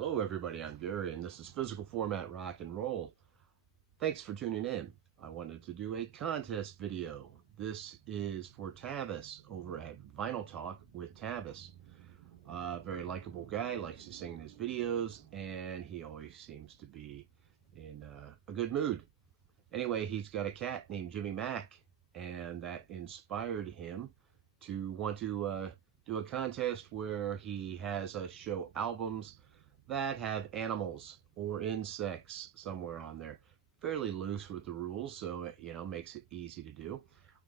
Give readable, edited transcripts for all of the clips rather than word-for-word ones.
Hello everybody, I'm Gary and this is Physical Format Rock and Roll. Thanks for tuning in. I wanted to do a contest video. This is for Tavis over at Vinyl Talk with Tavis. Very likable guy, likes to sing in his videos, and he always seems to be in a good mood. Anyway, he's got a cat named Jimmy Mac, and that inspired him to want to do a contest where he has us show albums that have animals or insects somewhere on there. Fairly loose with the rules, so it, makes it easy to do.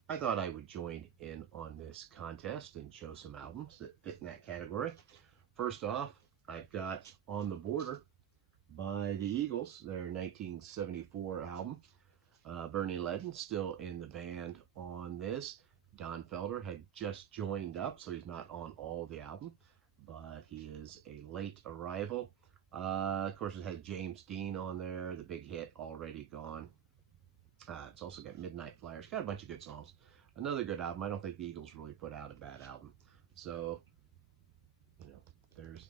I thought I would join in on this contest and show some albums that fit in that category. First off, I've got On the Border by the Eagles, their 1974 album. Bernie Ledden still in the band on this. Don Felder had just joined up, so he's not on all the album, but he is a late arrival. Of course, it has James Dean on there, the big hit, Already Gone. It's also got Midnight Flyers, got a bunch of good songs. Another good album. I don't think the Eagles really put out a bad album. So, there's,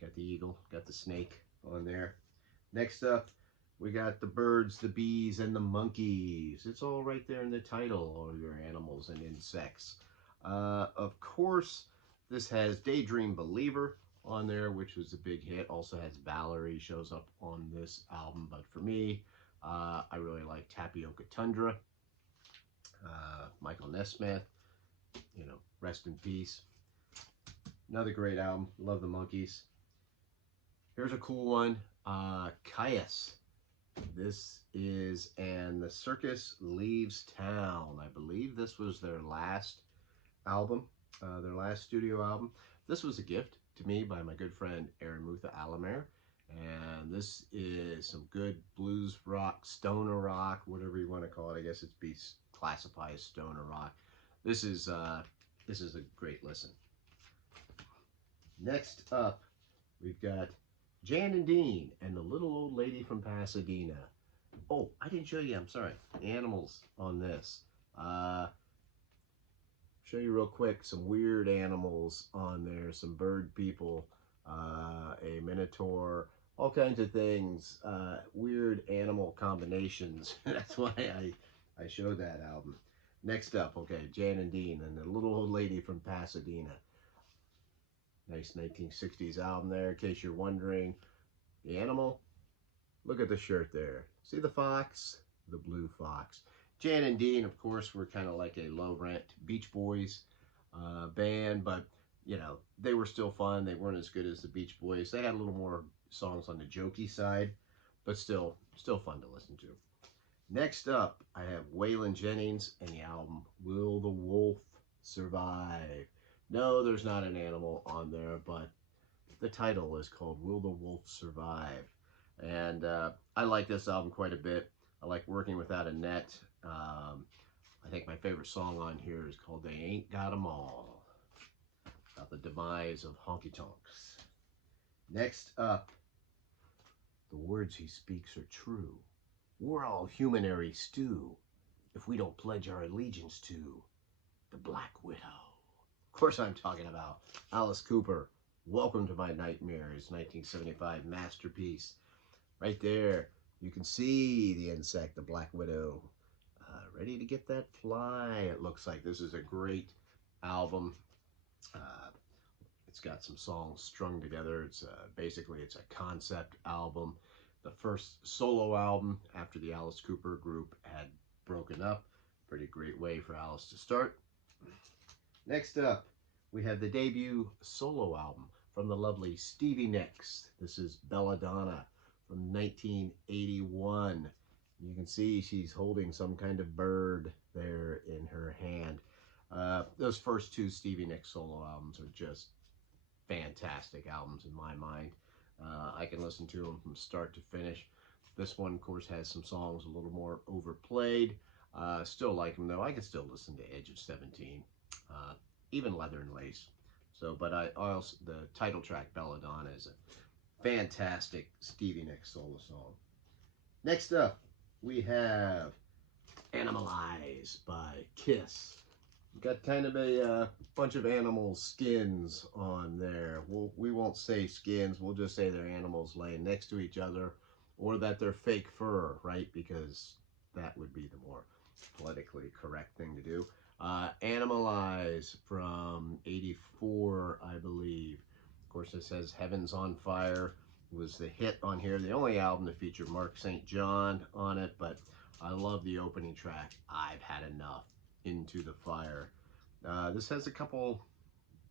got the eagle, got the snake on there. Next up, we got the birds, the bees, and the monkeys. It's all right there in the title, all your animals and insects. Of course, this has Daydream Believer on there, which was a big hit. Also has Valerie, shows up on this album. But for me, I really like Tapioca Tundra. Michael Nesmith, rest in peace. Another great album. Love the Monkees. Here's a cool one. Caius. This is And the Circus Leaves Town. I believe this was their last album, their last studio album. This was a gift to me by my good friend Aaron Mutha Alamere. And this is some good blues rock, stoner rock, whatever you want to call it. I guess it's be classified as stoner rock. This is a great listen. Next up, we've got Jan and Dean and the Little Old Lady from Pasadena. Oh, I didn't show you, I'm sorry, animals on this. Show you real quick some weird animals on there, some bird people, a minotaur, all kinds of things, weird animal combinations. That's why I showed that album. Next up, okay, Jan and Dean and the Little Old Lady from Pasadena. Nice 1960s album there, in case you're wondering. The animal, look at the shirt there. See the fox? The blue fox. Jan and Dean, of course, were kind of like a low-rent Beach Boys band, but, they were still fun. They weren't as good as the Beach Boys. They had a little more songs on the jokey side, but still fun to listen to. Next up, I have Wayland Jennings and the album Will the Wolf Survive? No, there's not an animal on there, but the title is called Will the Wolf Survive? And I like this album quite a bit. I like Working Without a Net. I think my favorite song on here is called They Ain't Got 'Em All, about the demise of honky tonks. Next up, the words he speaks are true. We're all humanary stew if we don't pledge our allegiance to the Black Widow. Of course I'm talking about Alice Cooper, Welcome to My Nightmares, 1975 masterpiece. Right there, you can see the insect, the Black Widow, ready to get that fly. It looks like this is a great album. It's got some songs strung together. It's basically it's a concept album. The first solo album after the Alice Cooper group had broken up. Pretty great way for Alice to start. Next up, we have the debut solo album from the lovely Stevie Nicks. This is Belladonna from 1981. You can see she's holding some kind of bird there in her hand. Those first two Stevie Nicks solo albums are just fantastic albums in my mind. I can listen to them from start to finish. This one, of course, has some songs a little more overplayed. Still like them, though. I can still listen to Edge of 17. Even Leather and Lace. So, but I also, the title track, Belladonna, is a fantastic Stevie Nicks solo song. Next up, we have Animalize by Kiss. Got kind of a bunch of animal skins on there. We won't say skins, we'll just say they're animals laying next to each other, or that they're fake fur, right? Because that would be the more politically correct thing to do. Animalize from 84, I believe. Of course, it says Heaven's on Fire was the hit on here. The only album to feature Mark St. John on it, but I love the opening track, I've Had Enough, Into the Fire. This has a couple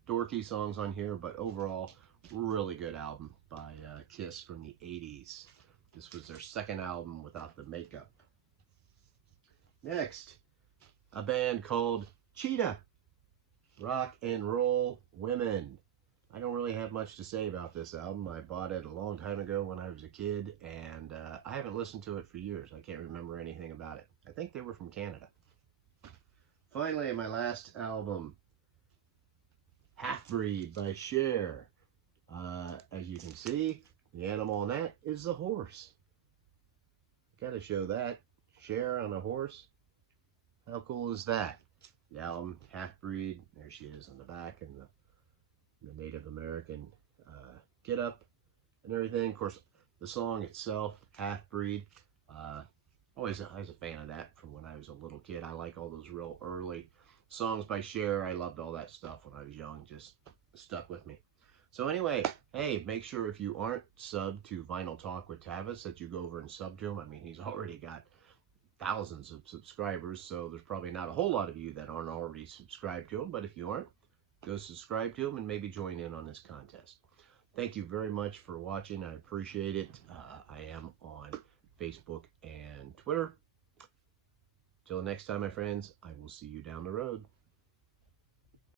dorky songs on here, but overall, really good album by Kiss from the 80s. This was their second album without the makeup. Next, a band called Cheetah, Rock and Roll Women. I don't really have much to say about this album. I bought it a long time ago when I was a kid, and I haven't listened to it for years. I can't remember anything about it. I think they were from Canada. Finally, my last album, Halfbreed by Cher. As you can see, the animal on that is the horse. Gotta show that. Cher on a horse. How cool is that? The album, Halfbreed. There she is on the back, and the Native American get up and everything. Of course, the song itself, Halfbreed. I was a fan of that from when I was a little kid. I like all those real early songs by Cher. I loved all that stuff when I was young. Just stuck with me. So anyway, hey, make sure if you aren't subbed to Vinyl Talk with Tavis that you go over and sub to him. I mean, he's already got thousands of subscribers, so there's probably not a whole lot of you that aren't already subscribed to him. But if you aren't, go subscribe to him and maybe join in on this contest. Thank you very much for watching. I appreciate it. I am on Facebook and Twitter. Till next time, my friends, I will see you down the road.